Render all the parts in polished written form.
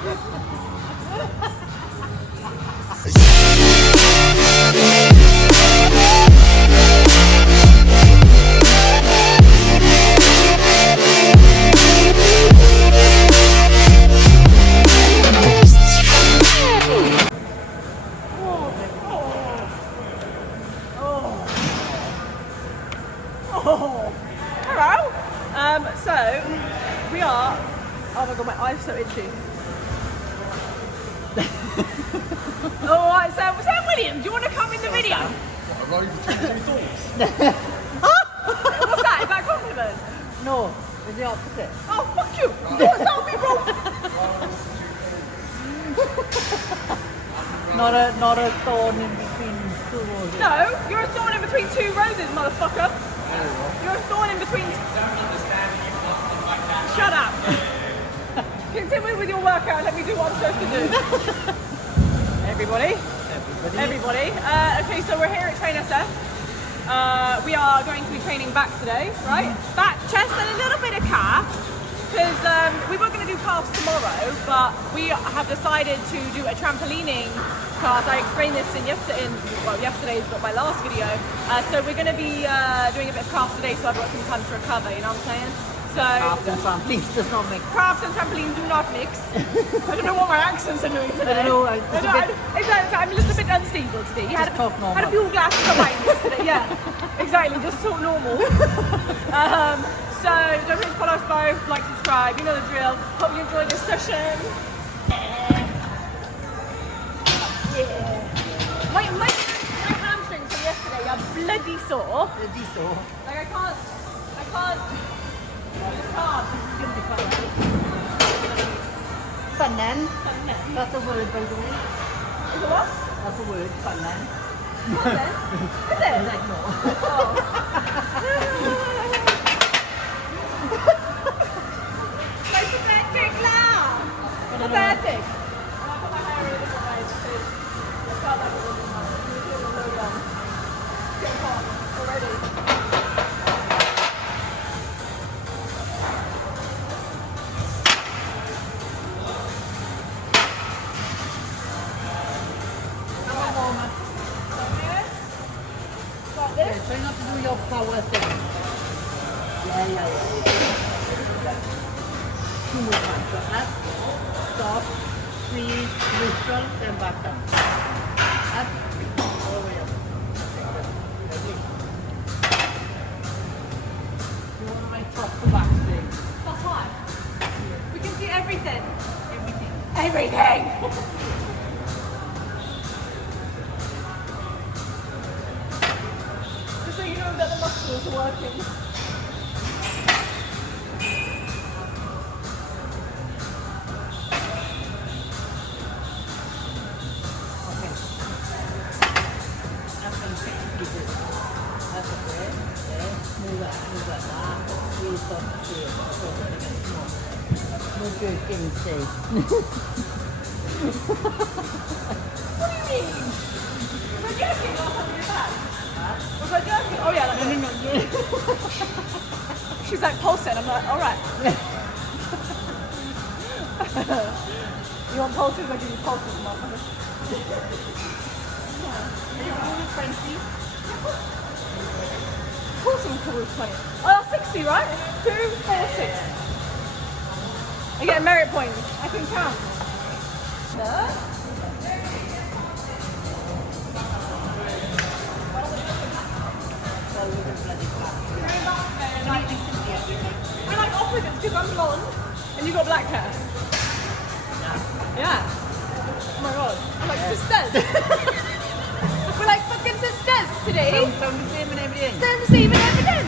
Hello. So we are. Oh my god, my eye's so itchy. Alright, Sam William, do you want to come in the video? What's that? Is that a compliment? No, it's the opposite. Oh, fuck you! Don't stop me, bro! Not a thorn in between two roses. No, you're a thorn in between two roses, motherfucker. You're a thorn in between. Shut up. Continue with your workout. Let me do what I'm supposed to do. Everybody. Okay, so we're here at Train SF. We are going to be training back today, right? Back, chest, and a little bit of calves. Because we were going to do calves tomorrow, but we have decided to do a trampolining class. I explained this in yesterday's, but my last video. So we're going to be doing a bit of calves today, so I've got some time to recover. You know what I'm saying? So Calves and trampolines does not mix. Crafts and trampoline do not mix. I don't know what my accents are doing today. I don't know. Exactly, I'm a little bit unstable today. You had a few glasses of wine yesterday. Yeah, exactly. Just so normal. So don't forget to follow us both, like, subscribe. You know the drill. Hope you enjoyed this session. Yeah. My hamstrings from yesterday are bloody sore. Bloody sore. Like I can't. Fun then. That's a word, by the way. Is it what? That's a word, fun then. Fun then? Is it? Like no. Oh. Like pathetic laugh. Pathetic. I put my hair in a different way because I felt like it wasn't enough. It was a little long. It's getting hot already. Try not to do your power thing. Yeah. Two more times. So up, stop, squeeze, neutral, then back down. Up, all the way up. You want my top to back thing. That's why. We can see everything. Everything. Everything! Just so you know that the muscles are working. Okay. That's going to keep it. That's okay. Okay. Move it. Squeeze up, squeeze. No jerking, say. What do you mean? Was I joking or something like that? Was I joking? Oh yeah, like she's like pulsing. I'm like, alright. You want pulses? I'll give you pulses, motherfucker. Are you doing 20? Of course I'm cool with 20. Oh, that's 60, right? 2, 4, 6. I get a merit point. I can count. No? We're like opposites because I'm blonde and you got black hair. Yeah. Oh my god. We're like sisters. We're like fucking sisters today. Sound the same and everything. Sound the same and everything.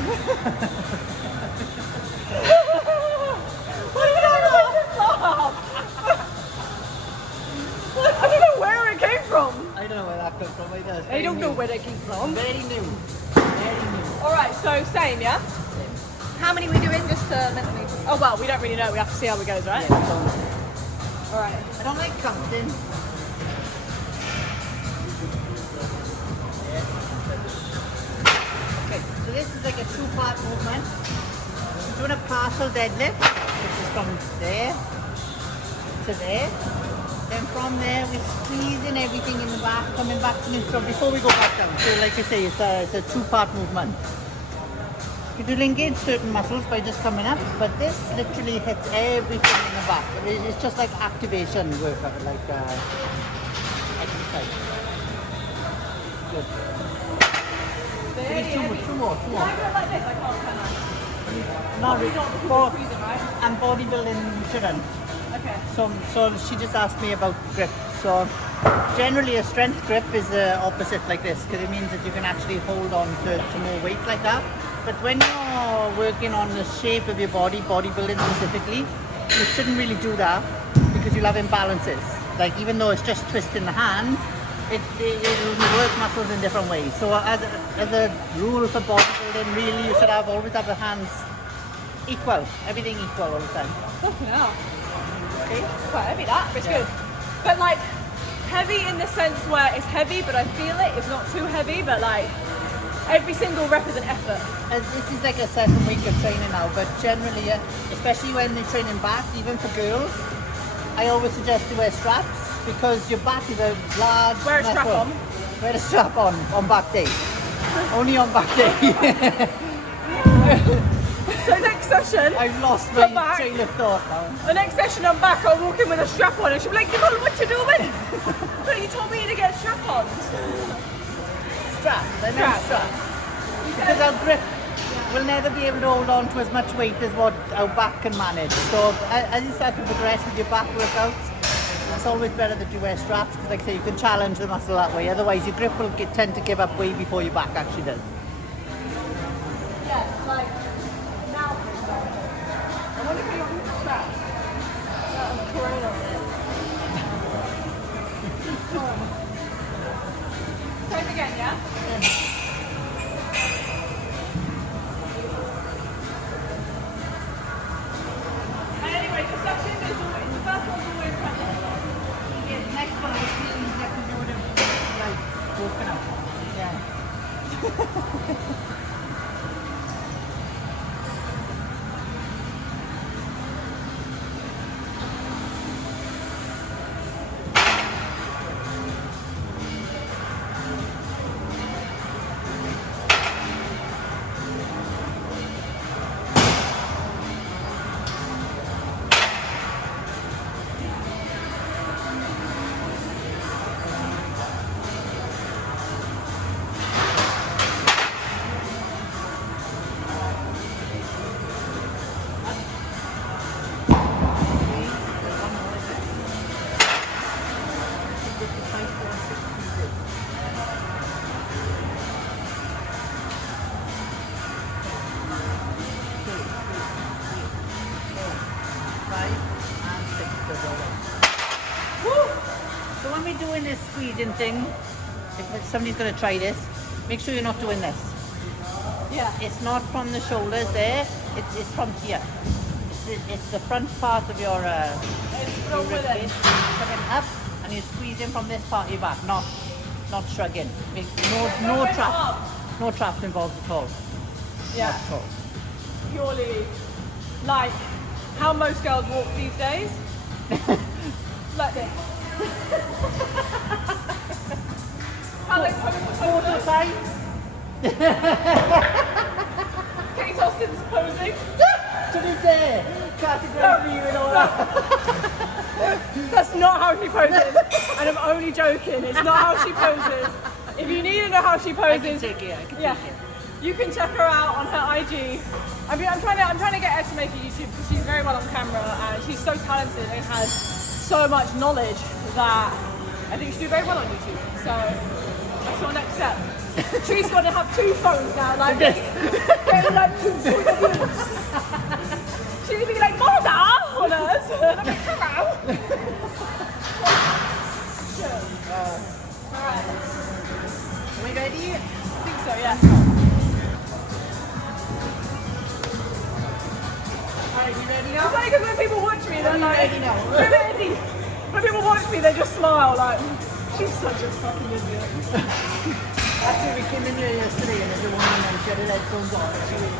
What is that about this laugh? I don't know where it came from. I don't know where that comes from either. I don't know where it came from. Very new. Alright, so same, yeah? How many are we doing? Just mentally. Oh well, we don't really know. We have to see how it goes, right? Yeah, Alright. I don't like counting. Okay, so this is like a two-part movement. We're doing a partial deadlift, which is from there to there. Then from there, we're squeezing everything in the back, coming back to neutral before we go back down. So like I say, it's a two-part movement. It will engage certain muscles by just coming up, but this literally hits everything in the back. It's just like activation workout, like exercise. Good. Two more. Can I go like this? I can't, can I? Not Probably really. not because we're squeezing, right? And bodybuilding shouldn't. Okay. So she just asked me about grip. So generally a strength grip is the opposite like this, because it means that you can actually hold on to more weight like that. But when you're working on the shape of your body, bodybuilding specifically, you shouldn't really do that because you'll have imbalances. Like even though it's just twisting the hand, it will work muscles in different ways. So as a rule for bodybuilding, really you should always have the hands equal, everything equal all the time. Fucking hell. Okay? Quite heavy that, but it's good. But like, heavy in the sense where it's heavy, but I feel it. It's not too heavy, but like, every single rep is an effort. This is like a 7 week of training now, but generally, especially when they're training back, even for girls, I always suggest to wear straps because your back is a large Wear a strap muscle. on. Wear a strap on back day. Only on back day. So next session, I've lost for my back, train of thought now. the next session I'm back, I'll walk in with a strap on and she'll be like, Nicole, what you doing? But you told me to get a strap on. Straps, I meant straps. Because our grip will never be able to hold on to as much weight as what our back can manage. So as you start to progress with your back workouts, it's always better that you wear straps because, like I say, you can challenge the muscle that way. Otherwise, your grip will tend to give up way before your back actually does. Yeah, like, now for example. I wonder if you're the straps. I'm crying on it. Same again, yeah? And anyway, the section is always, the first one's always kind of The next one was really easy because you would have like woken up. Yeah. So when we're doing this squeezing thing, if somebody's going to try this, make sure you're not doing this. yeah. It's not from the shoulders there, it's from here. It's the front part of your It's from rib within. cage. Coming up and you're squeezing from this part of your back, not shrugging. No traps involved at all. Yeah. Not at all. Purely like how most girls walk these days. Like this. How they pose the poses. Time. Kate Austin's posing. To be there. Category and all that. That's not how she poses. And I'm only joking. It's not how she poses. If you need to know how she I can poses, take it, I can yeah, take it. you can check her out on her IG. I mean, I'm trying to get her to make a YouTube because she's very well on camera and she's so talented and has so much knowledge that I think she'll do very well on YouTube. So that's our next step. She's got to have 2 phones now, like this. Getting like 2 views. She's gonna be like, Mother on us. And I'm like, hello. Sure. Alright. Are we ready? I think so, yeah. Alright, you ready It's now? funny because when people watch me, they're Are you like, ready now? "We're ready." When people watch me, they just smile like, she's such a fucking idiot. Actually, we came in here yesterday and there's a woman and she had her headphones on. She was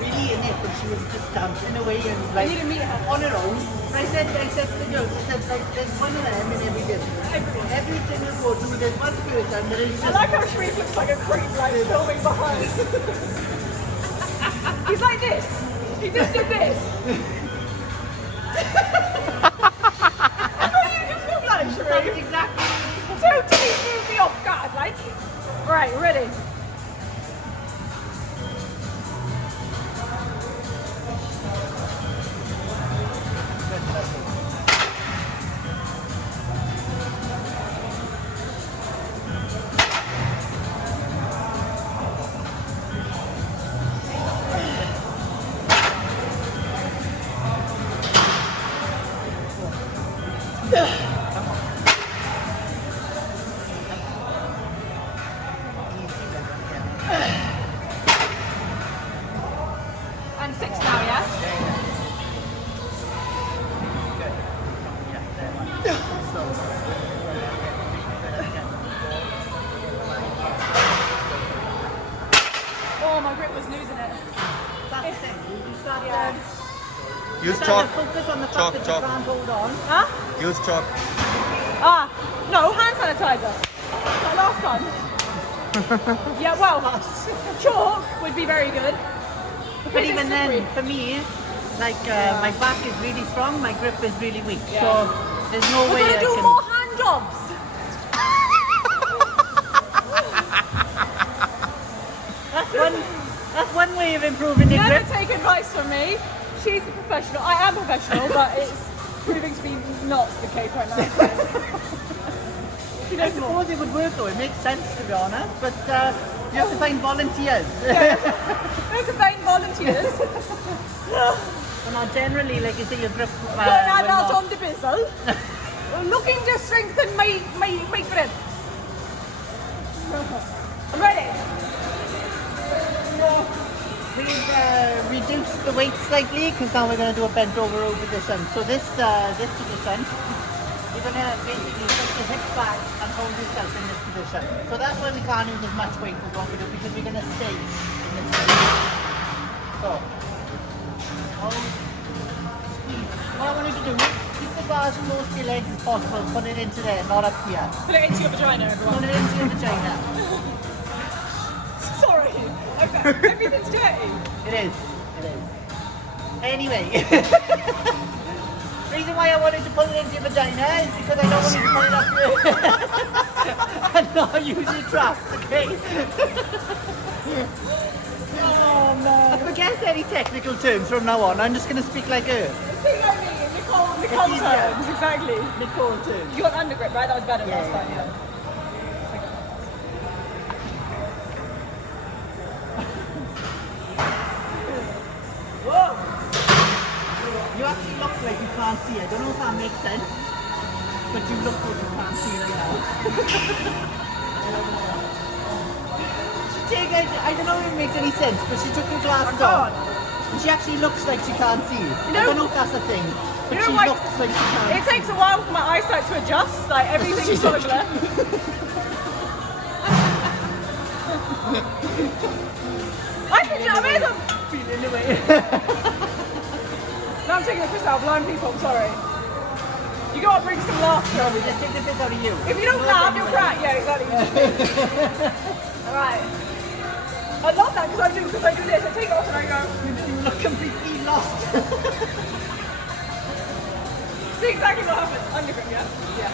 really in it, but she was just dancing away and like need to meet her. on her own. I said to the girls, I said like there's one of them in every gym. Every gym you go to, there's one person that is I just. like how Sharif looks like a creep, like filming behind. He's like this. He just did this. That's what you just look like, Sharif. Exactly. Totally threw me off guard, like. Right, ready? And 6 now, yeah? Oh, my grip was losing it. That's the thing. You start Yeah. Use to chalk. focus on the fact Chalk, that chalk. you can't hold on. Huh? Use chalk. Ah, no, hand sanitizer. Not last time. Yeah, well, chalk would be very good. But Because even it's then, slippery. for me, like my back is really strong, my grip is really weak. Yeah. So there's no We're way gonna I do can. more hand jobs. That's one way of improving your Never grip. take advice from me. She's a professional. I am professional, but it's proving to be not the case right now. She I knows more. suppose it would work though. It makes sense to be honest, but you have to find volunteers. There's a vain volunteers. And now generally, like you say, your grip. Put an adult on the bizzle. Looking to strengthen my grip. I'm ready. We've reduced the weight slightly because now we're going to do a bent over row position. So this position, you're going to basically put your hips back and hold yourself in this position. So that's why we can't use as much weight as what we do because we're going to stay in this position. So, what I want you to do, keep the bars as close to your legs as possible. Put it into there, not up here. Put it into your vagina, everyone. Put it into your vagina. Sorry. Okay. Everything's dirty. It is. Anyway. Reason why I wanted to put it into your vagina is because I don't want you to put it up here. And not use your traps, okay? Oh no. I forget any technical terms from now on. I'm just going to speak like her. See what I mean? Nicole easier. terms, exactly. Nicole terms. You got undergrip, right? That was better Yeah, last time, yeah. yeah. Whoa! You actually look like you can't see. I don't know if that makes sense. But you look like you can't see right now. I don't know if it makes any sense, but she took her glasses off. And she actually looks like she can't see. I don't know if that's a thing. But You know she what? looks like she can't. It takes a while for my eyesight to adjust, like everything's sort of left. I made them! Feeling the way. No, I'm taking the piss out of blind people, I'm sorry. You gotta bring some laughter. We just take the piss out of you. If you don't laugh, you'll cry. Yeah, exactly. Alright. I love that because I do this. I take it off and I go. You look completely lost. See exactly what happens. Undergrip, yeah? Yeah.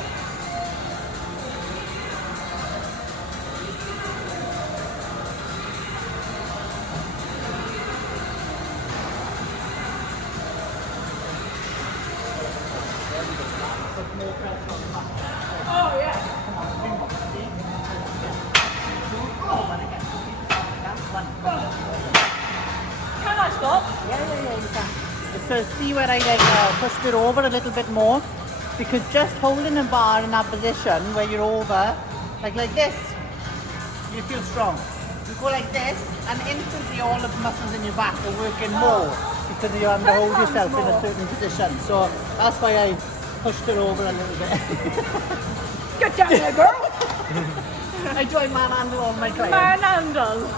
Oh, yeah. Can I stop? Yeah, you can. So see where I pushed it over a little bit more? Because just holding a bar in that position where you're over, like this, you feel strong. You go like this, and instantly all the muscles in your back are working more because you have to hold times yourself in a more. certain position. So that's why I pushed it over a little bit. Get down there, girl. I do manhandle all my clients. Manhandle.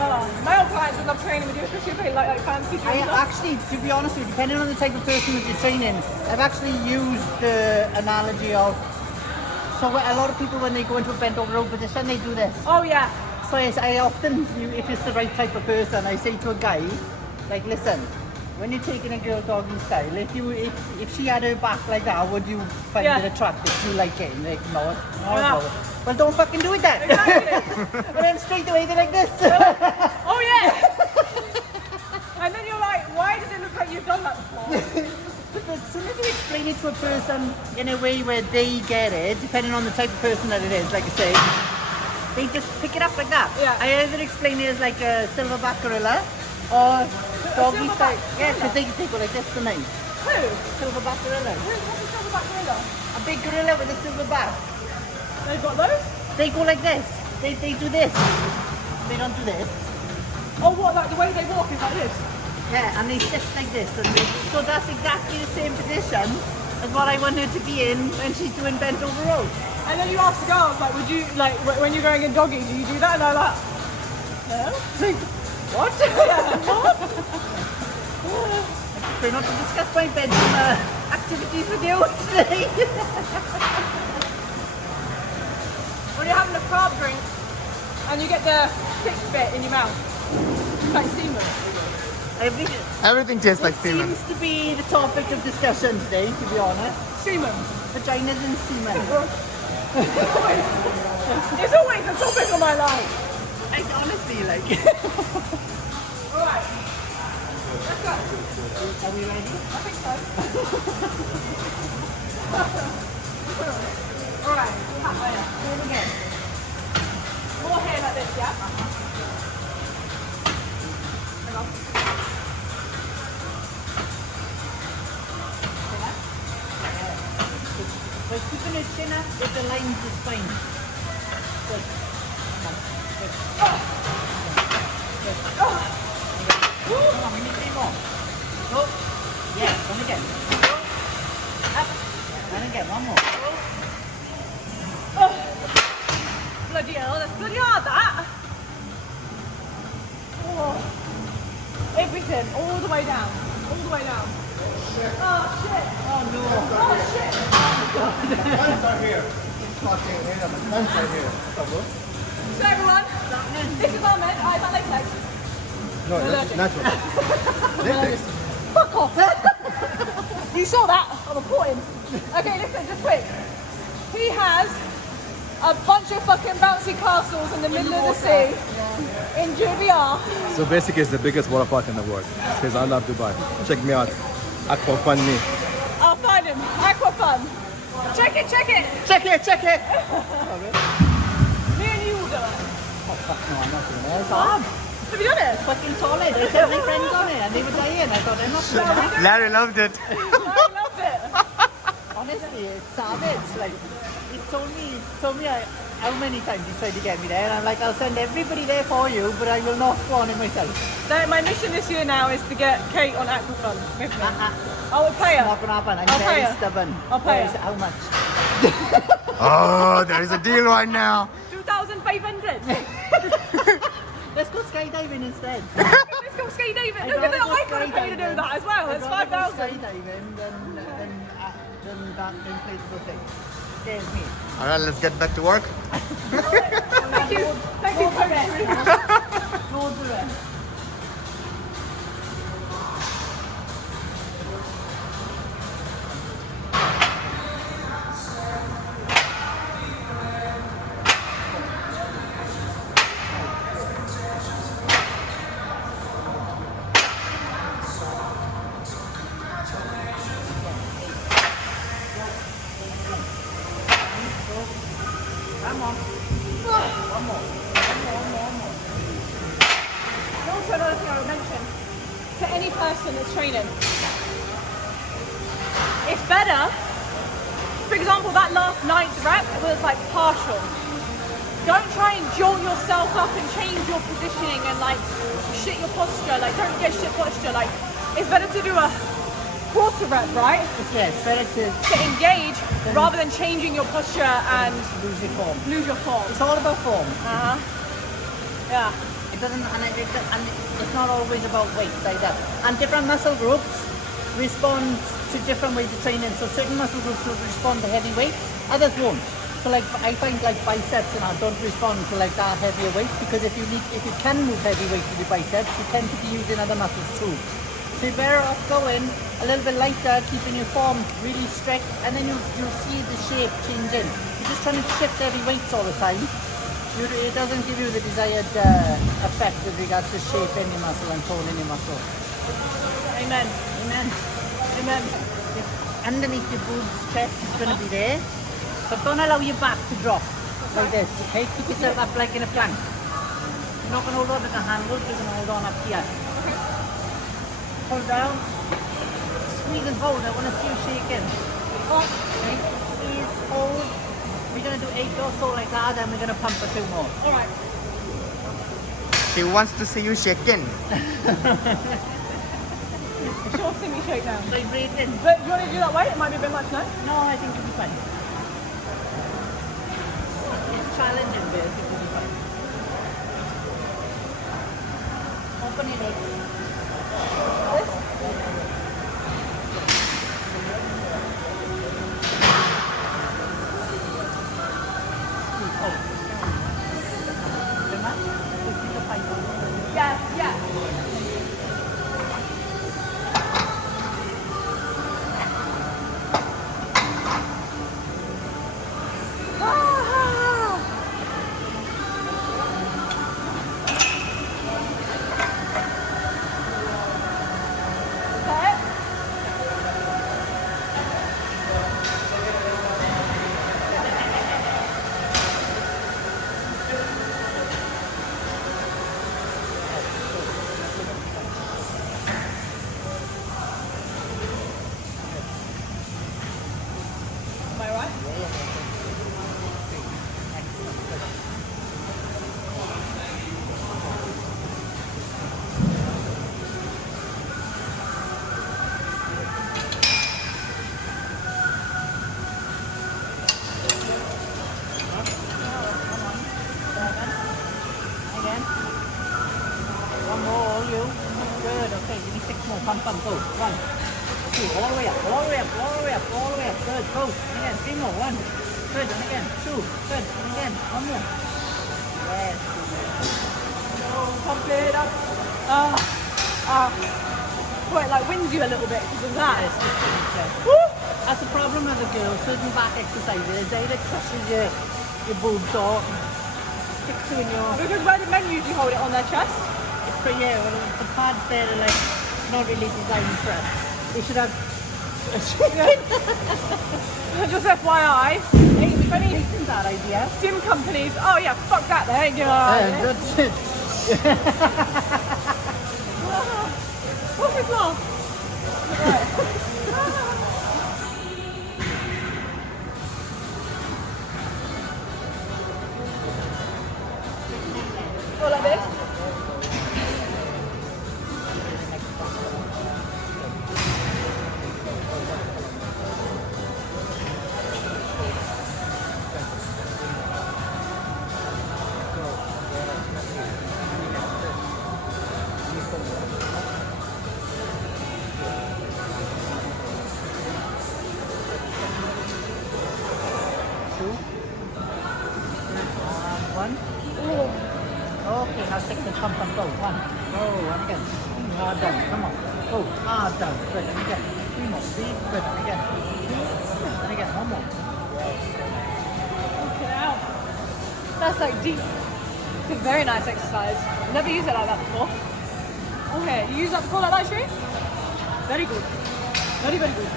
Male clients would love training with you, especially if they like fancy I doing stuff. actually, to be honest with you, depending on the type of person that you're training, I've actually used the analogy of, so a lot of people when they go into a bent over row position, they do this. Oh yeah. So I often, if it's the right type of person, I say to a guy, like, listen, when you're taking a girl doggy style, if she had her back like that, would you find Yeah. it attractive? Do you like it? And like, no. Yeah. No. Well, don't fucking do it then. Exactly. And then straight away they're like this. Oh yeah. And then you're like, why does it look like you've done that before? But as soon as you explain it to a person in a way where they get it, depending on the type of person that it is, like I say, they just pick it up like that. Yeah. I either explain it as like a silverback gorilla or doggy silverback style. Yeah, gorilla? because they go like this to me. Who? Silverback gorilla. What's a silverback gorilla? A big gorilla with a silverback. They've got those? They go like this. They do this. They don't do this. Oh what, like the way they walk is like this? Yeah, and they sit like this. And so that's exactly the same position as what I want her to be in when she's doing bent over row. And then you ask the girls, like, would you, like, when you're going in doggy, do you do that? And they're like, no. It's like, what? What? I prefer not to discuss my bedroom activities with you today. When you're having a carb drink and you get the thick bit in your mouth, it's like semen. Everything tastes like It semen. seems to be the topic of discussion today, to be honest. Semen. Vaginas and semen. It's always a topic of my life. I honestly like. Alright. Let's go. Are we ready? I think so. Alright. Do it again. More here like this, yeah? Hang on. By keeping her chin up, it aligns the spine. Good. Come on. Good. Good. Come on, we need 3 more. Go. Yeah, one again. Up. And again, one more. Bloody hell, that's bloody hard that. Oh. Everything, all the way down. All the way down. Oh shit. Oh no. Oh shit. Hands are here. Hands are here. So everyone, this is Ahmed. I have legs. No, Allergic. natural. Fuck off. You saw that? I'm reporting. Okay, listen, just quick. He has a bunch of fucking bouncy castles in the middle of the sea in Jubilee. So basically, it's the biggest water park in the world. Because I love Dubai. Check me out. Aqua Fun Me. I'll find him. Aquafun. Check it, check it. Check it, check it. Me and you will do it. Oh fuck no, I'm not doing it. It's hard. Have you done it? Fucking solid. I sent my friends on it and they were dying. I thought I'm not doing it. Larry loved it. I loved it. Honestly, it's savage. Like, he told me how many times he tried to get me there, and I'm like, I'll send everybody there for you, but I will not go on it myself. My mission this year now is to get Kate on Aquafun with me. I will pay It's her. not gonna happen. I'm I'll pay very her. stubborn. I'll pay There's her. how much? Oh, there is a deal right now. 2,500. Let's go skydiving instead. Let's go skydiving. No, because I could pay to do that as well. It's I'd rather go 5,000. skydiving than that inflatable thing. Scares me. All right, let's get back to work. Thank you. Thank you so much. Go do it. Come on. One more. Also, another thing I would mention to any person that's training, it's better. For example, that last ninth rep was like partial. Don't try and jolt yourself up and change your positioning and like shit your posture. Like, don't get shit posture. Like, it's better to do a quarter rep, right? Yeah, it's better to To engage rather than changing your posture and lose your form. lose your form. It's all about form. Yeah. If doesn't, and it's not always about weight either. And different muscle groups respond to different ways of training. So certain muscle groups will respond to heavy weights, others won't. So like I find like biceps and I don't respond to like that heavier weight, because if you can move heavy weight with your biceps, you tend to be using other muscles too. So you're better off going a little bit lighter, keeping your form really strict, and then you'll see the shape changing. You're just trying to shift heavy weights all the time. It doesn't give you the desired effect with regards to shaping your muscle and toning your muscle. Amen. Amen. Amen. Underneath your boobs, chest is going to be there. But don't allow your back to drop like this, okay? Keep yourself up like in a plank. You're not going to hold on to the handles, you're going to hold on up here. Okay. Hold down. Squeeze and hold. I want to see you shaking. Okay? Squeeze, hold. We're going to do 8 or so like that, then we're going to pump for 2 more. All right. She wants to see you shaking. Sure, see me shake down. So you breathe in. But do you want to do that way? It might be a bit much, no? No, I think it'll be fine. It's challenging, but I think it'll be fine. Open your legs. Yeah, yeah. Am I right? Again. One more, all you. Good, okay, give me 6 more. Pump, go. 1, 2, all the way up, all the way up, all the way up, all the way up. Good, go. And again, 3 more. 1, good, and again, 2, good, and again, 1 more. Yes. Pump it up. Well, it like wins you a little bit because of that. Woo! That's the problem with the girls, certain back exercises, they either crushes your boobs or sticks to in your... Because where do men usually hold it on their chest? It's for you, well, the pads there are like not really designed for us. They should have... Just FYI, If any isn't that idea. gym companies, oh yeah, fuck that, they ain't gonna... That's it. What's his laugh? Go like this. One. Okay, now 6 and pump and go. 1. Oh, and again. Hard down. Come on. Go. Hard down. Good. And again. 3 more. Breathe. Good. And again. 2. And again. 1 more. Fucking hell. That's like deep. It's a very nice exercise. Never used it like that before. Okay, you used that before like that, Sharif? Very good. Very, very good.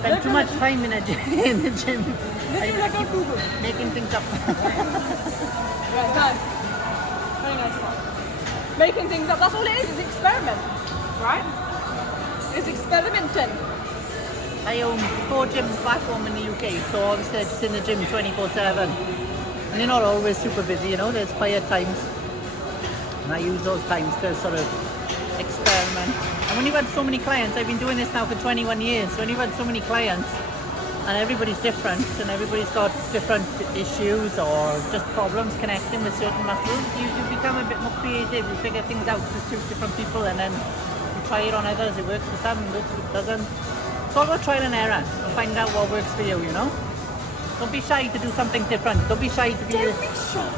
Spend too much time in the gym. Literally like a Google. Making things up. Yeah, it's nice. Very nice. Making things up, that's all it is, it's experiment. Right? It's experimenting. I own 4 gyms back home in the UK, so obviously I'm just in the gym 24/7. And they're not always super busy, you know, there's quiet times. And I use those times to sort of experiment. And when you've had so many clients, I've been doing this now for 21 years, when you've had so many clients, and everybody's different, and everybody's got different issues or just problems connecting with certain muscles. You become a bit more creative. You figure things out to suit different people, and then you try it on others. It works for some, it doesn't. It's all about trial and error. And find out what works for you. You know. Don't be shy to do something different. Don't be shy to be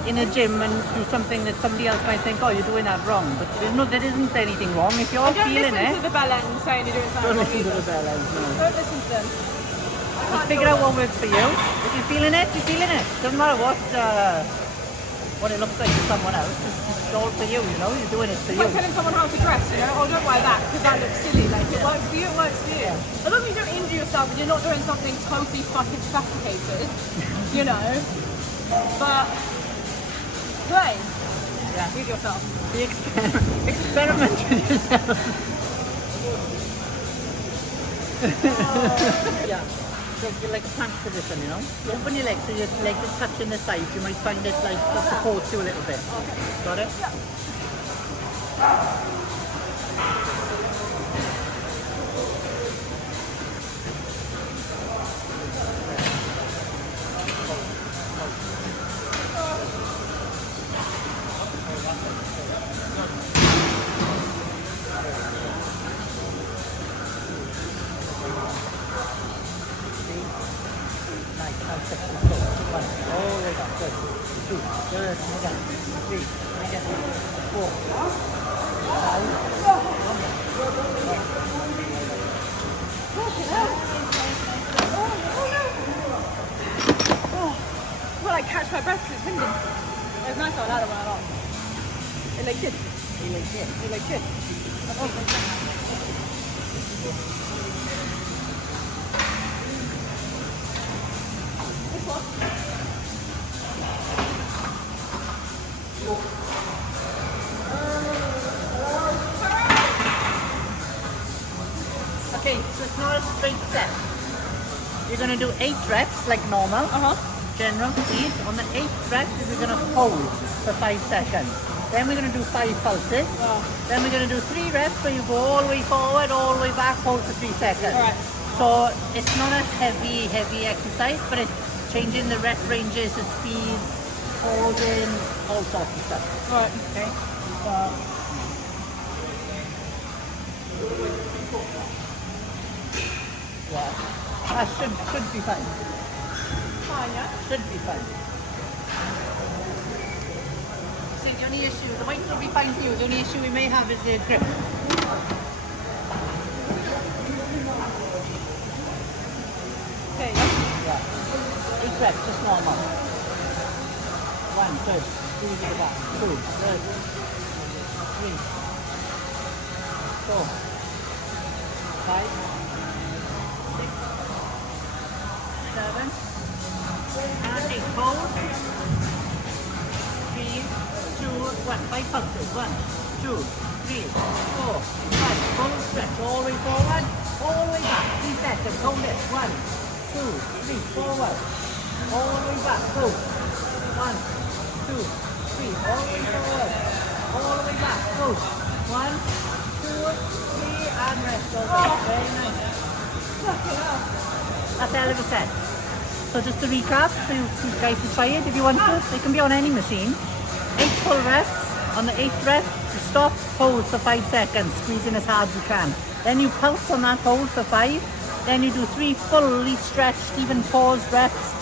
in a gym and do something that somebody else might think, oh, you're doing that wrong. But there isn't anything wrong. If you're feeling listen it, to the bell end saying you're doing something don't wrong listen to either. the bell ends, no. Don't listen to them. Just figure out what works for you. If you're feeling it, you're feeling it. Doesn't matter what it looks like to someone else. It's all for you, you know? You're doing it for It's you. like telling someone how to dress, you know? Oh, don't wear that because that looks silly. Like, it works for you, it works for you. As long as you don't injure yourself and you're not doing something totally fucking sophisticated, you know? But, play. Yeah. With yourself. Experiment with yourself. Yeah. So you're like a plank position, you know? You open your legs so your legs are touching the sides. You might find it like it supports you a little bit. Got it? Yeah. Nice, 6, let's go. 1, all the way down, good. 2, good, again. 3, again. 4, 5. Well, I catch my breath because it's windy. It's nice on that one a lot. It like good. It like good. This one. Okay, so it's not a straight set. You're going to do 8 reps like normal. General speed. On the 8th rep, we're going to hold for 5 seconds. Then we're going to do 5 pulses. Then we're going to do 3 reps where you go all the way forward, all the way back, hold for 3 seconds. Right. So it's not a heavy exercise, but it's changing the rep ranges, the speeds, holding, all sorts of stuff. Right. Okay? Yeah. That should be fine. Fine, yeah? Should be fine. So the only issue, the weight will be fine for you. The only issue we may have is the grip. Okay, yeah? Yeah. 8 reps, just normal. 1, good. Squeeze it back. 2, good. 3, 4, 5, 6, 7, and 8. Hold. 3, 2, 1. 5 pulses. 1, 2, 3, 4, 5. Full stretch. All the way forward. All the way back. 3 seconds. Hold it. 1, 2, 3. Forward. All the way back. Go. 1, 2, 3. All the way forward. All the way back. Go. 1, 2, 3, and rest. Very nice. That's a hell of a set. So just to recap, so you guys can try it if you want to. It can be on any machine. 8 full reps. On the 8th rep, you stop, hold for 5 seconds, squeezing as hard as you can. Then you pulse on that hold for 5. Then you do 3 fully stretched, even paused reps,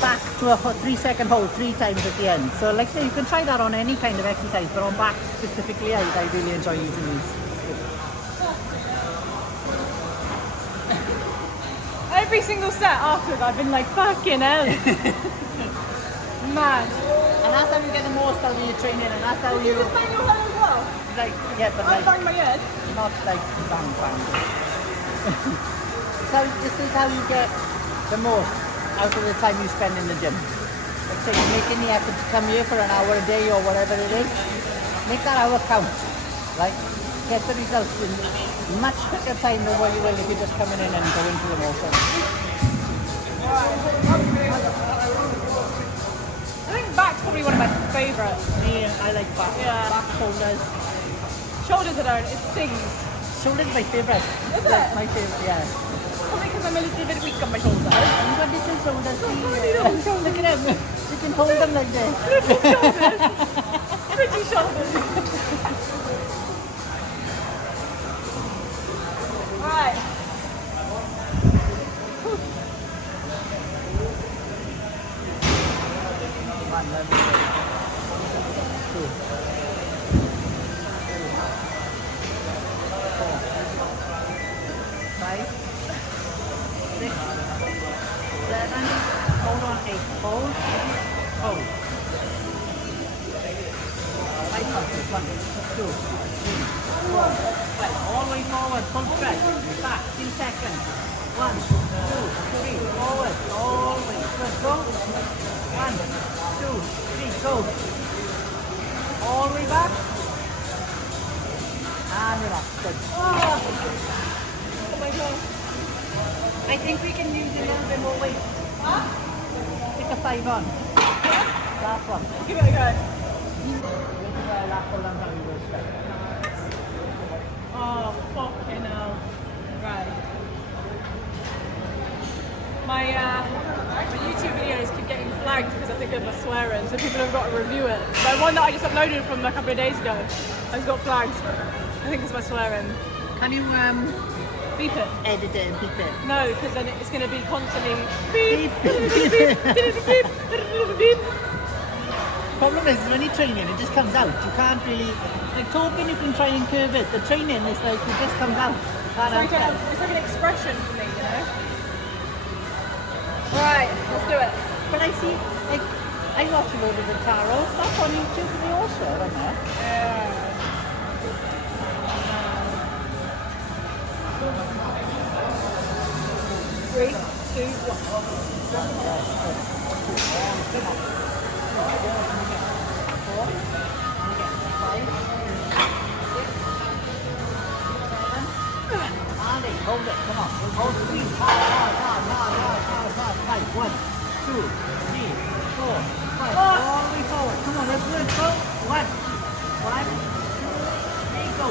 back to a 3-second hold 3 times at the end. So like I say, you can try that on any kind of exercise, but on back specifically, I really enjoy using these. Every single set afterwards, I've been like, fucking hell. Mad. And that's how you get the most out of your training, and that's how you, Just bang your head as well. like, yeah, but I like, bang my head. not like bang bang. So this is how you get the most out of the time you spend in the gym. Like say you're making the effort to come here for an hour a day or whatever it is, make that hour count. Like get the results in much quicker time than what you will if you're just coming in and going through the motion. I think back's probably one of my favourite. Me, I like back. Yeah. Back, shoulders. Shoulders I don't, it stings. Shoulders my favourite. Is Like it? my favorite, yeah. Probably because I'm a little bit weak on my shoulders. You hold them like this. Pretty shoulders. Right. Five, 6, 7, hold on, 8, hold, hold. 5 punches, 1, 2, 3, 4, 5, all the way forward, full stretch, back, 2 seconds. 1, 2, 3, forward, all the way, good, go. 1, 2, 3, go. All the way back. And relax, good. Oh my god. I think we can use a little bit more weight. Huh? Stick a 5 on. Last one. Give it a go. Oh, fucking hell. Right. My YouTube videos keep getting flagged because I think I'm swearing, so people have got to review it. The one that I just uploaded from a couple of days ago has got flagged. I think it's my swearing. Can you Beep it. edit it and beep it? No, because then it's going to be constantly beep, Beep, beep, beep. beep, beep, beep. Problem is when you're training, it just comes out. You can't really, like talking, you can try and curve it. The training is like, it just comes out. It's like an expression for me, you know? Right, let's do it. But I see, like, I watch a load of the tarot stuff on YouTube and they also, I don't know. Yeah. 3, 2, 1. Hold it, come on. Hold it. Hard. 1, 2, 3, 4, 5. All the way forward. Come on, let's work. Go. 1, 2, 3, go.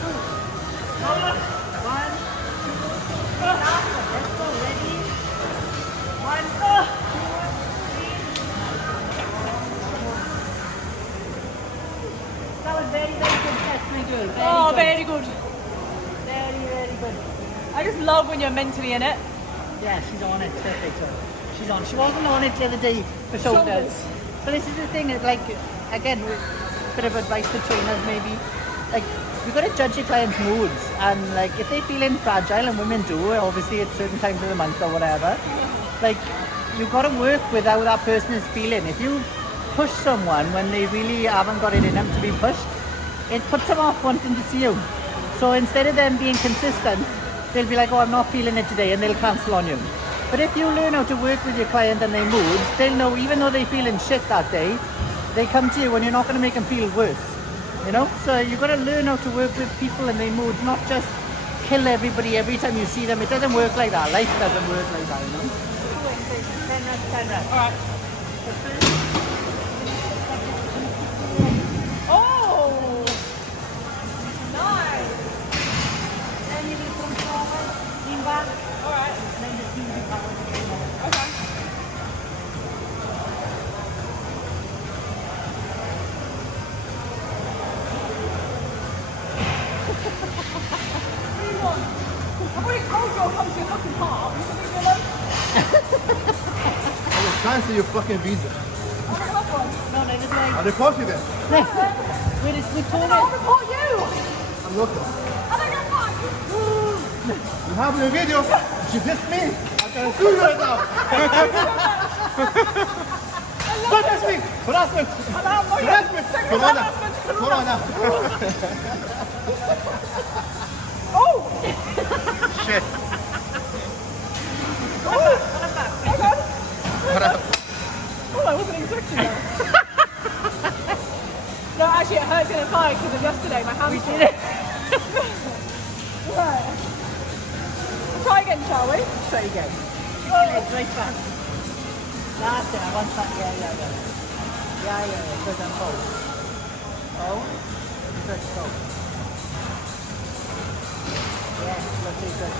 2, go. 1, 2, last one. Let's go. Ready? 1, 2, 3. That was very, very good set, my girl. Very good. Very good. I just love when you're mentally in it. Yeah, she's on it. Perfect. She's on. She wasn't on it the other day for shoulders. But this is the thing. Is like, again, bit of advice to trainers maybe. Like, you've got to judge your clients' moods, and like if they're feeling fragile, and women do, obviously at certain times of the month or whatever. Like, you've got to work with how that person is feeling. If you push someone when they really haven't got it in them to be pushed, it puts them off wanting to see you. So instead of them being consistent, they'll be like, oh, I'm not feeling it today, and they'll cancel on you. But if you learn how to work with your client and their moods, they'll know even though they're feeling shit that day, they come to you and you're not going to make them feel worse. You know? So you've got to learn how to work with people and their moods, not just kill everybody every time you see them. It doesn't work like that. Life doesn't work like that, you know? 10 reps. All right. Oh! Nice! Then you will come forward, lean back. All right. Then just lean back. Okay. I've already told you I'll come to your fucking heart. You can leave me alone. I will cancel your fucking visa. I'll bring up one. No, I just like, I'll report you then. we told I'll it. report you. I'm looking. I don't get fucked. You have the video. She pissed me. I can sue you right now. Harassment me. Harassment. Harassment. Come on now. Come on now. Oh! Shit. Oh, I wasn't expecting that. No, actually, it hurts in a thigh because of yesterday. My hamstring. Right. Try again, shall we? Try again. Oh. Right back. That's it. I want that. Yeah. Good and hold. Oh. Good. Go. Yeah. Looking good.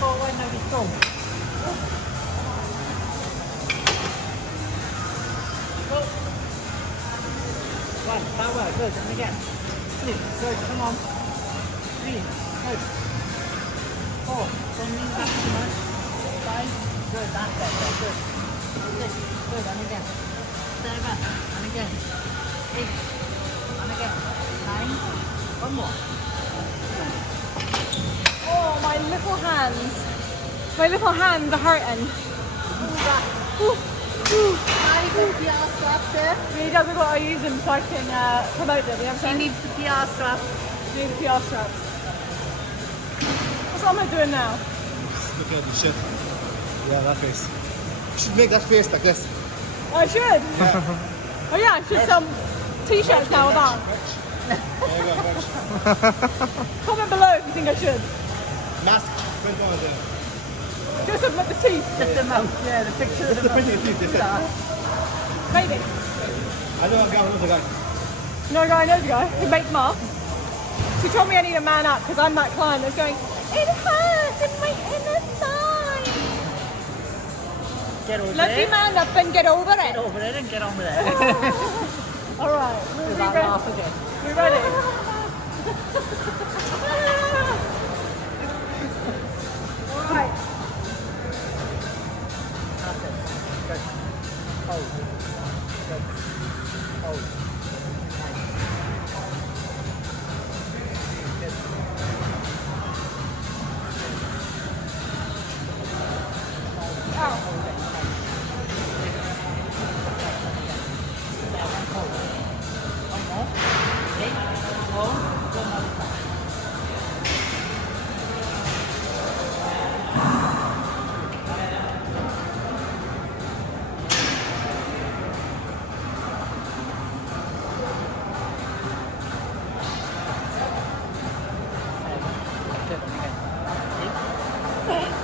forward, now we go. Go. One, power, good, and again. 3, good, come on. 3, good. 4, don't lean back too much. 5, good, that's better, good. 6, good, and again. 7, and again. 8, and again. 9, one more. Oh, my little hands. My little hands are hurting. Ooh. Ooh. How you got PR straps there? He doesn't got to use them so I can promote them. You know what I'm He saying? needs the PR strap. Need the PR straps. That's what I'm doing now. Look at the shit. Yeah, that face. You should make that face like this. I should. Oh yeah, I should sell t-shirts now with that. There you go, French. Comment below if you think I should. Mask. Print on there. Do something with the teeth. Just the mouth, yeah, the picture This of is the the mouth. printing of teeth, they said. Maybe. I know a guy who knows a guy. No guy knows a guy who makes them up. She told me I need a man up because I'm that client that's going, it hurts in my inner thigh. Get over Let me it. man up and get over Get it. over it and get on with it. All right. Because I'll laugh again. We ready? All right. That's it. Good. Hold. Good. Hold. Nice. Good.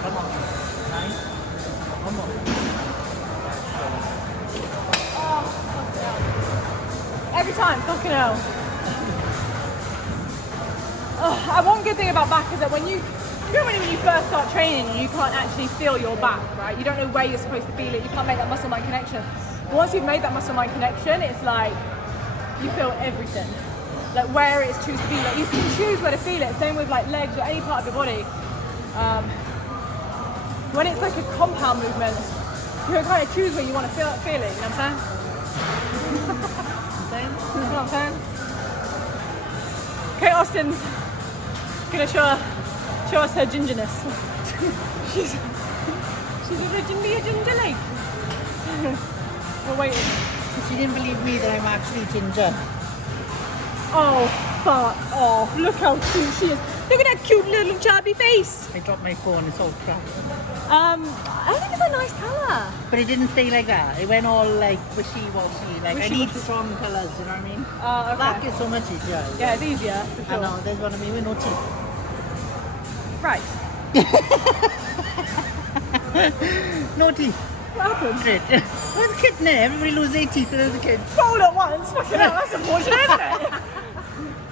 Come on. 9. One more. Every time, fucking hell. One good thing about back is that when you know when you first start training, you can't actually feel your back, right? You don't know where you're supposed to feel it. You can't make that muscle-mind connection. But once you've made that muscle-mind connection, it's like you feel everything, like where it's choose to be. Like you can choose where to feel it. Same with like legs or any part of your body. When it's like a compound movement, you can kind of choose where you want to feel it. You know what I'm saying? You know what I'm saying? Kate Austin's gonna show us her gingerness. she's originally a ginger lake. We're waiting. She didn't believe me that I'm actually ginger. Oh fuck off! Look how cute she is. Look at that cute little chubby face. I dropped my phone, it's all crap. I think it's a nice colour. But it didn't stay like that. It went all like wishy-washy. Like I need strong colours, you know what I mean? Oh, okay. Black is so much easier. Yeah, it's easier for I sure. know, there's one of me with no teeth. Right. No teeth. What happened? Great. I was a kid now. Everybody loses their teeth when I was a kid. All at once. Fucking hell, that's unfortunate, isn't it?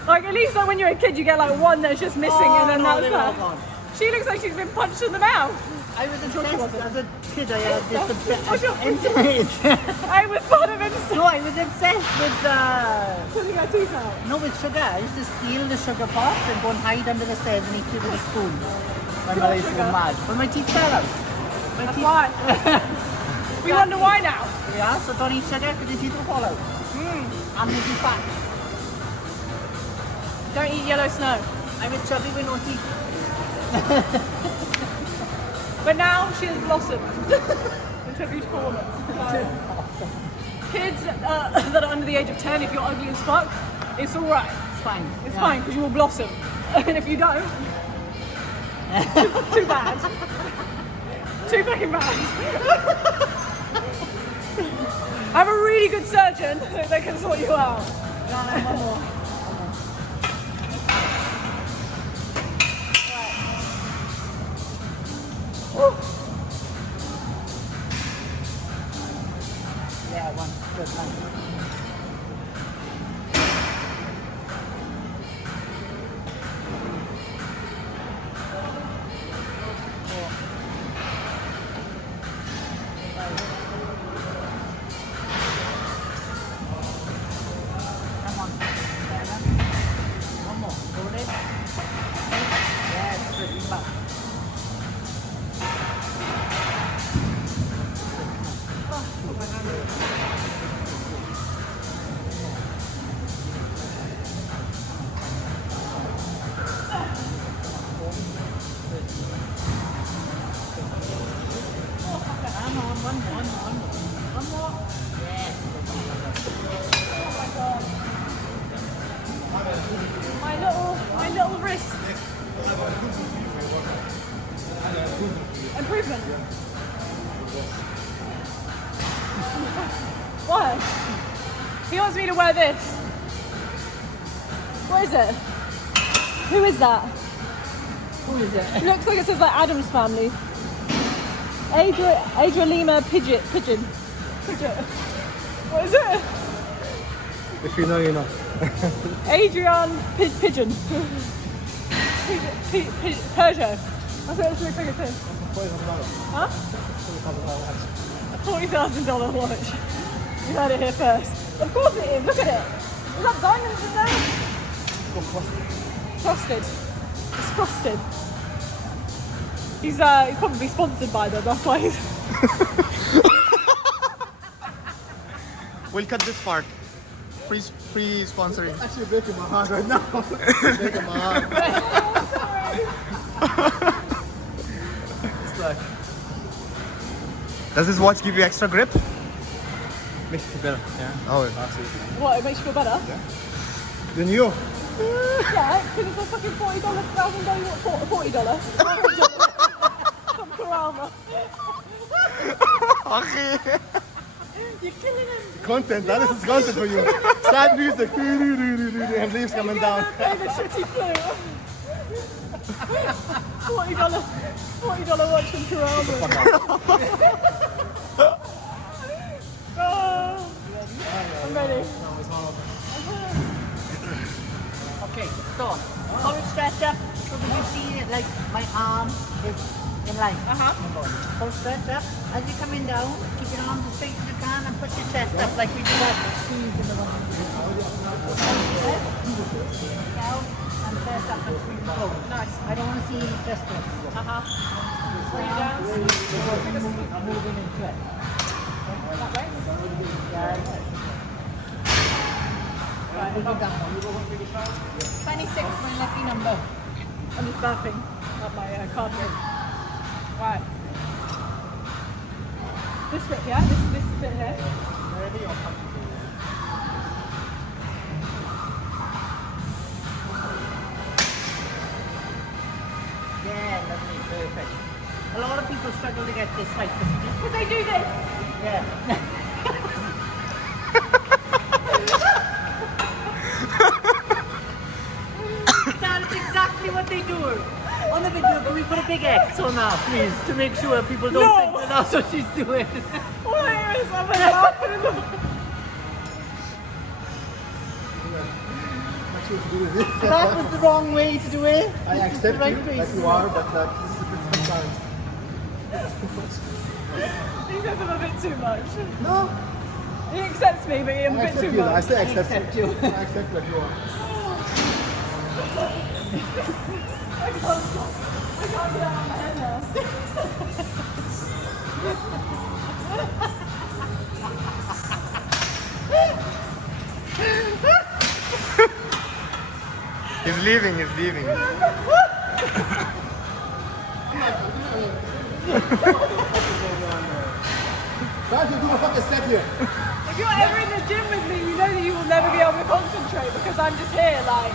Like at least like when you're a kid, you get like one that's just missing, and then no, that's they were all that. gone. She looks like she's been punched in the mouth. I was obsessed as a kid. I had this What's your- obsession. I was part of it. No, I was obsessed with Pulling her teeth out. no, with sugar. I used to steal the sugar pot and go and hide under the stairs and eat it with a spoon. My mother used to go sugar? mad. But my teeth fell out. My That's teeth. why. We wonder why now. Yeah, so don't eat sugar because your teeth will fall out. And make you fat. Don't eat yellow snow. I'm a chubby with no teeth. But now she has blossomed into a beautiful woman. Kids that are under the age of 10, if you're ugly as fuck, it's alright. It's fine. It's fine because you will blossom. And if you don't, too bad. Too fucking bad. I'm a really good surgeon that can sort you out. No, one more. Yeah, one. Good, nice. improvement. Why? He wants me to wear this. What is it? Who is that? Who is it? It looks like it says like Adam's family. Adria Lima Pigeon. What is it? If you know, you know. Adrian Pigeon. Peugeot. That's what it looks like it says. Huh? A $40,000 watch. You heard it here first. Of course it is. Look at it. There's got diamonds in there. Frosted. It's frosted. He's probably sponsored by them. That's why he's. We'll cut this part. Free sponsoring. Actually breaking my heart right now. Breaking my heart. It's like Does this watch give you extra grip? Makes you feel better. Yeah. Oh, Absolutely. What? It makes you feel better? then you. Yeah, because it's a fucking $40,000 $40. From Karama. okay. You're killing him. Content, that is content for you. Sad music. And leaves coming down. Play the shitty flute. $40 watch from Karama. I'm ready. Okay, so hold it stretch up so that you see it like my arm is in line. Hold stretch up. As you're coming down, keep your arms as straight as you can and push your chest up like we do that squeeze in the one. Down and chest up and squeeze and go. Nice. I don't want to see any chest press. Bring it down. I'm moving into it. That way. Yeah. Right, Move it down. 26, my lucky number. I'm just burping at my card game. Right. This bit, yeah? This bit here. Yeah, lovely, perfect. A lot of people struggle to get this right Because they do this. yeah. That is exactly what they do. On the video, can we put a big X on that, please, to make sure people don't No. think that that's what she's doing? All it is, I'm laughing in the That was the wrong way to do it. I This is the accept right you way like to you do are, it. but this is a bit sometimes. He says I'm a bit too much. No, He accepts me, but I'm a I bit accept too you. I much. say accept accept you. you. I accept what you are. I can't get out of my head now. He's leaving, he's leaving. Guys, you do a fucking set here. If you're ever in the gym with me, you know that you will never be able to concentrate because I'm just here like.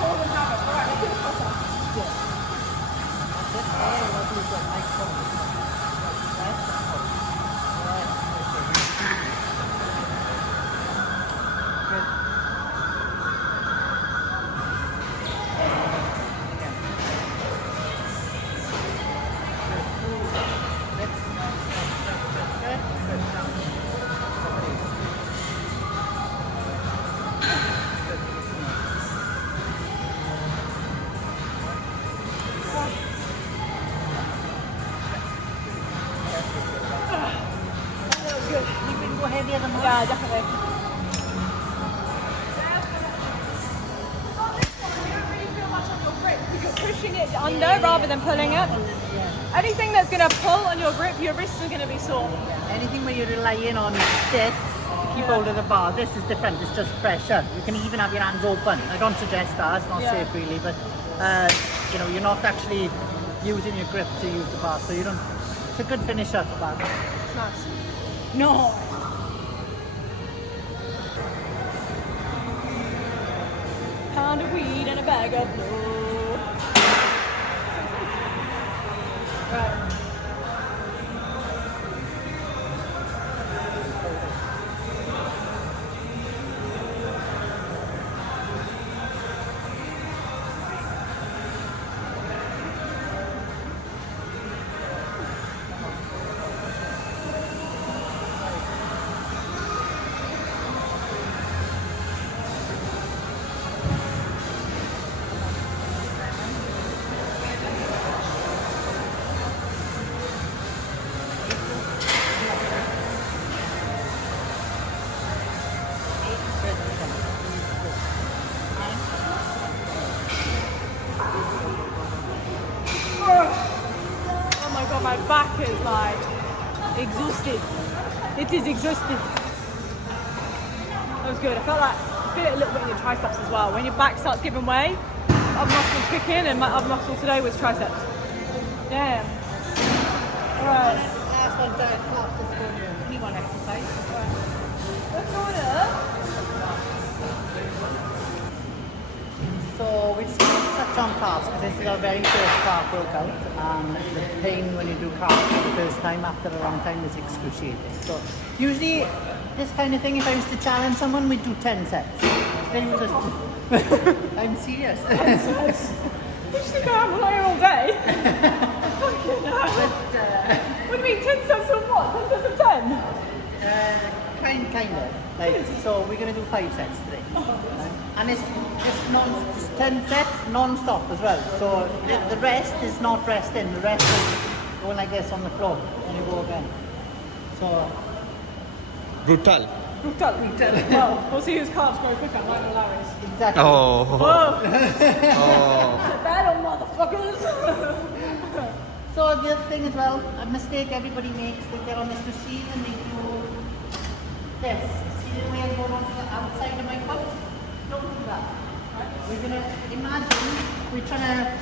Hold and have it. Alright, let's do the proper. Go heavier than that. Yeah, definitely. You're pushing it under rather than pulling it. Anything that's going to pull on your grip, your wrists are going to be sore. Anything where you're relying on this to keep hold of the bar, this is different, it's just pressure. You can even have your hands open. I don't suggest that, it's not Yeah. safe really, but you know, you're not actually using your grip to use the bar, so you don't, it's a good finisher for that. It's nice. No. Pound of weed and a bag of blue. God, my back is like exhausted. It is exhausted. That was good. I felt it a little bit in your triceps as well. When your back starts giving way, other muscles kick in, and my other muscle today was triceps. Damn. Alright. Last one down, claps is going to only one exercise. Let's go up. So we just want to touch on calves because this is our very first calf workout, and the pain when you do calves for the first time after a long time is excruciating. So usually this kind of thing, if I was to challenge someone, we'd do 10 sets. Then you just I'm serious. You just think I'm here all day? Fucking hell. What do you mean, 10 sets of what? 10 sets of 10? Kind of. Like, so we're going to do 5 sets today. And it's just 10 sets non-stop as well. So the rest is not resting. The rest is going like this on the floor and you go again. So Brutal. Brutal. Well, we'll see whose calves grow quicker, mine or Larry's. exactly. Oh. Whoa! Oh. Battle, motherfuckers! So the other thing as well, a mistake everybody makes, they get on this machine and they do this. See the way I'm going on to the outside of my foot? Don't do that. We're going to imagine we're trying to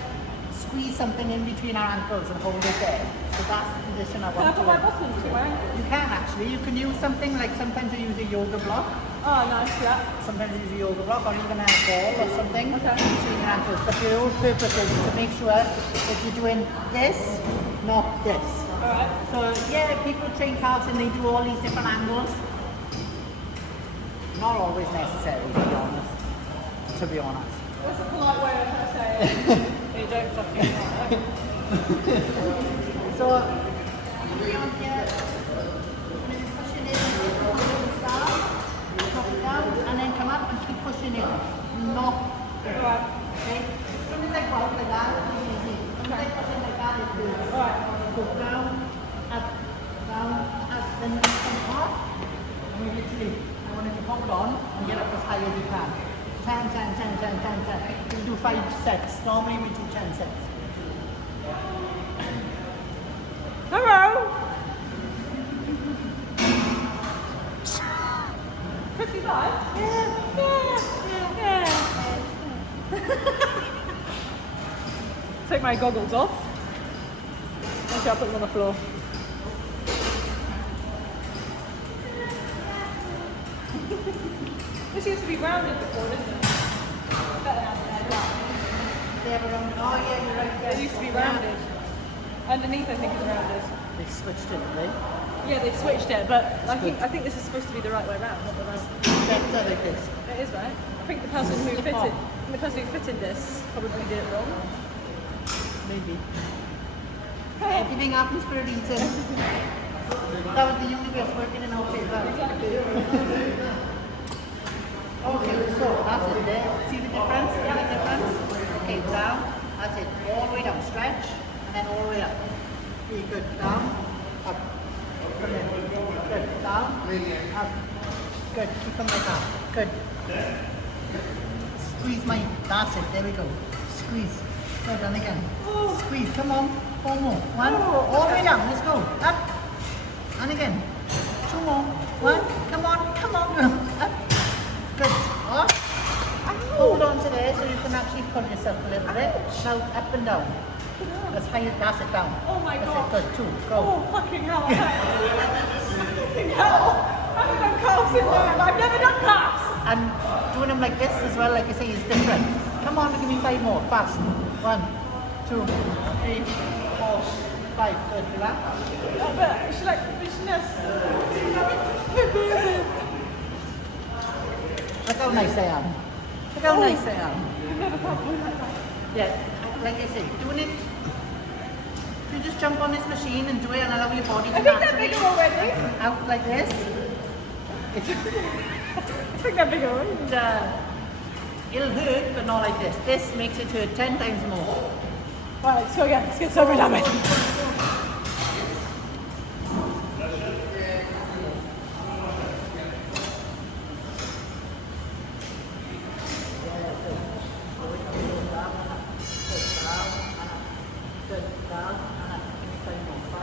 squeeze something in between our ankles and hold it there. So that's the position I Can I want put to my in. bottom to my ankle? You can actually. You can use something like sometimes I use a yoga block. Oh, nice, yeah. Sometimes I use a yoga block or even a ball or something Okay. between your ankles. But the whole purpose is to make sure that you're doing this, not this. Alright. So yeah, people train calves and they do all these different angles. Not always necessary, to be honest. What's a polite way of trying to say it? You don't fucking know. So, beyond here, maybe pushing in, start, drop it down, and then come up and keep pushing in. Not, Alright. okay? Something like that, is easy. Something like pushing like that is good. Alright. Go down, up, then come off, and we literally, I want you to hold on and get up as high as you can. 10. We do 5 sets. Normally we do 10 sets. Hello! 55? Yeah. Take my goggles off. Okay, I'll put them on the floor. This used to be rounded before, didn't it? Better now than it's round. They have a round. Oh yeah, you're right. It used to be rounded. Underneath, I think, is rounded. They switched it, right? Yeah, they switched it, but I think this is supposed to be the right way round, not the round. Better like this. It is right. I think the person who fitted this probably did it wrong. Maybe. Everything happens for a reason. That was the universe working in our favor. Okay, so that's it there. See the difference? Okay, down. That's it. All the way down. Stretch. And then all the way up. Really good. Down. Up. Come in. Good. Down. Up. Good. Keep them like that. Good. Squeeze my. That's it. There we go. Squeeze. Good. And again. Squeeze. Come on. 4 more. 1. All the way down. Let's go. Up. And again. 2 more. 1. Come on. Up. Good. Off. Hold on to there so you can actually pull yourself a little bit. Now up and down. That's how you pass it down. Oh my That's God. it. Good. 2. Go. Oh, fucking hell. Fucking hell. I've done calves in there. I've never done calves. And doing them like this as well, like I say, is different. Come on, give me 5 more. Fast. 1, 2, 3, 4, 5. Good. Relax. But she's like fishness. Look how nice I am. Look how nice I am. Yeah, like I say, doing it. If you just jump on this machine and do it and allow your body to I think they're naturally bigger already. out like this. I think they're bigger already. It'll hurt, but not like this. This makes it hurt 10 times more. Right, let's go again. Let's get sober down, mate. Good, down, and up. Give me 5 more. 5,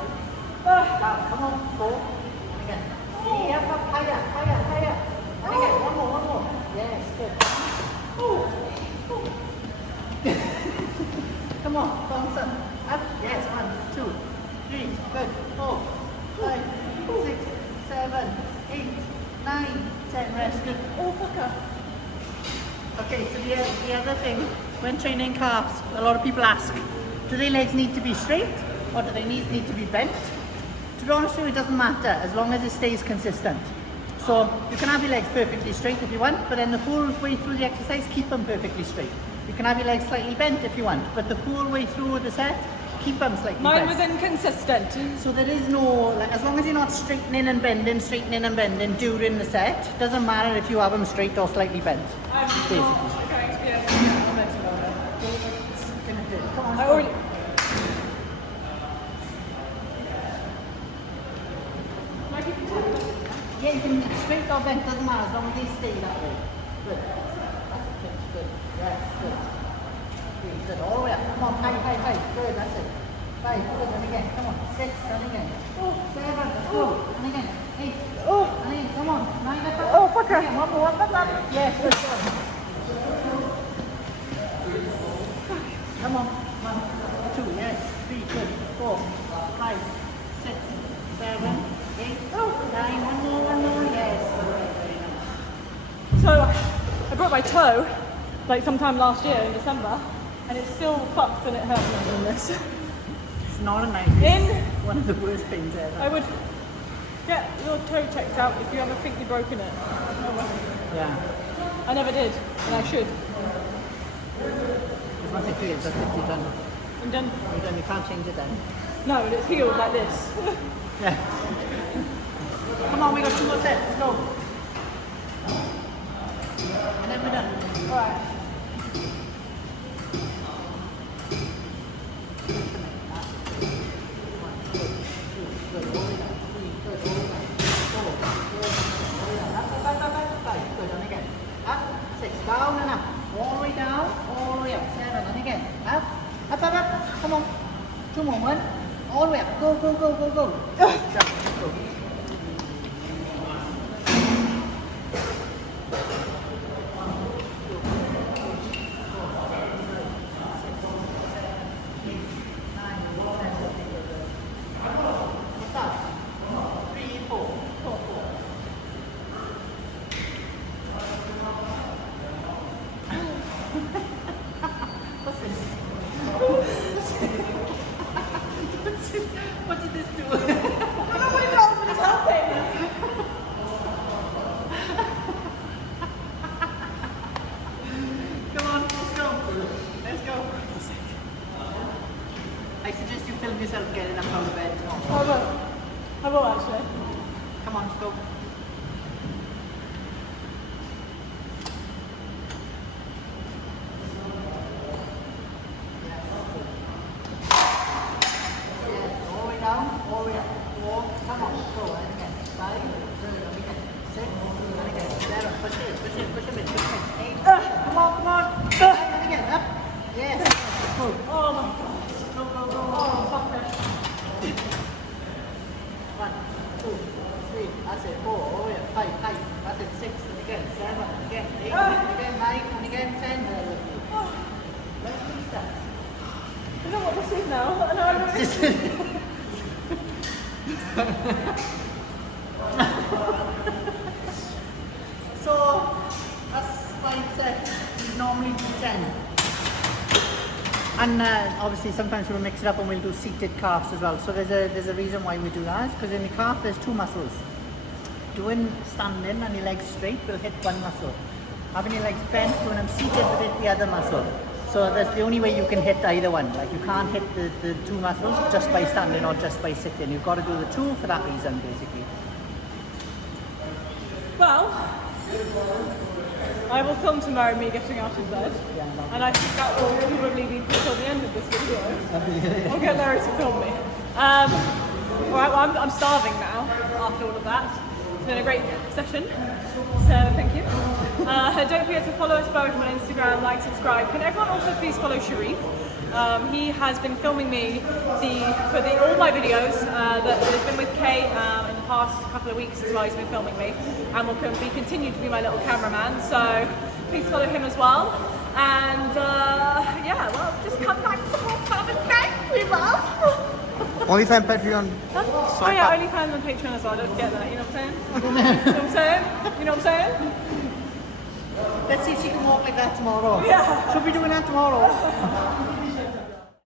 Come on, bounce up. Up. Yes, 1, 2, 3, good. 4, 5, 6, 7, 8, 9, 10. Rest, good. Oh, fucker. Okay, so the other thing, when training calves, a lot of people ask, do their legs need to be straight or do their knees need to be bent? To be honest with you, it doesn't matter as long as it stays consistent. So you can have your legs perfectly straight if you want, but then the whole way through the exercise, keep them perfectly straight. You can have your legs slightly bent if you want, but the whole way through the set, keep them slightly Mine bent. was inconsistent. So there is no, like, as long as you're not straightening and bending during the set, doesn't matter if you have them straight or slightly bent. I'm Basically. not very experienced. Yeah, I'm mental about it. Come on. I already. Yeah, you can straight or bent, doesn't matter as long as they stay that way. Good. That's it. Good. Yes, good. Good. All the way up. Come on, high. Good, that's it. 5, good, and again. Come on. 6, and again. 7, go. And again. 8. And again. Come on. 9, up. Oh, fucker. Again, one more. Up. Yes, good. Come on. 1, 2, yes. 3, good. 4, 5, 6, 7, 8, 9, one more, yes. So I broke my toe like sometime last year in December, and it's still fucked and it hurts more than this. It's not a nice. One of the worst pains ever. I would get your toe checked out if you ever think you've broken it. Yeah. I never did, and I should. Because once it heals, that's it, you're done. I'm done. You're done, you can't change it then. No, but it's healed like this. Yeah. Come on, we got 2 more sets, let's go. And then we're done. Alright. Good, and again. Up, 6, down and up. All the way down, all the way up. 7, and again. Up. Come on. 2 more, 1. All the way up. Go. Go. What did this do? Nobody knows what is helping. Come on, let's go. I suggest you film yourself getting up out of bed. I will actually. Come on, let's go. All the way down, all the way up. 4, come on, go, and again. 5, good, and again. 6, and again. 7, push it a bit. 8, come on. 5, and again, up. Yes, go. Oh my god. Go. Oh, fuck that. 1, 2, 3, that's it. 4, all the way up. 5, high. That's it. 6, and again. 7, and again. 8, and again. 9, and again. 10. Let's restart. I don't know what this is now. I know I don't So, that's 5 sets. We normally do 10. And obviously sometimes we'll mix it up and we'll do seated calves as well. So there's a reason why we do that, because in the calf there's 2 muscles. Doing standing and your legs straight will hit one muscle. Having your legs bent, doing them seated will hit the other muscle. So that's the only way you can hit either one. Like, you can't hit the 2 muscles just by standing or just by sitting. You've got to do the 2 for that reason, basically. Well, I will film tomorrow me getting out of bed, and I think that will probably be put on the end of this video. I'll get Larry to film me. Alright, well I'm starving now after all of that. It's been a great session, so thank you. Don't forget to follow us both on Instagram, like, subscribe. Can everyone also please follow Sharif? He has been filming me for all my videos that has been with Kate in the past couple of weeks as well. He's been filming me and will be continued to be my little cameraman. So please follow him as well. And yeah, well, just come back for more fun. OnlyFans, Patreon. Huh? Oh Swipe yeah, up. OnlyFans and Patreon as well. Don't forget that. You know what I'm saying? You know what I'm saying? You know what I'm saying? Let's see if she can walk like that tomorrow. Yeah. She'll be doing that tomorrow.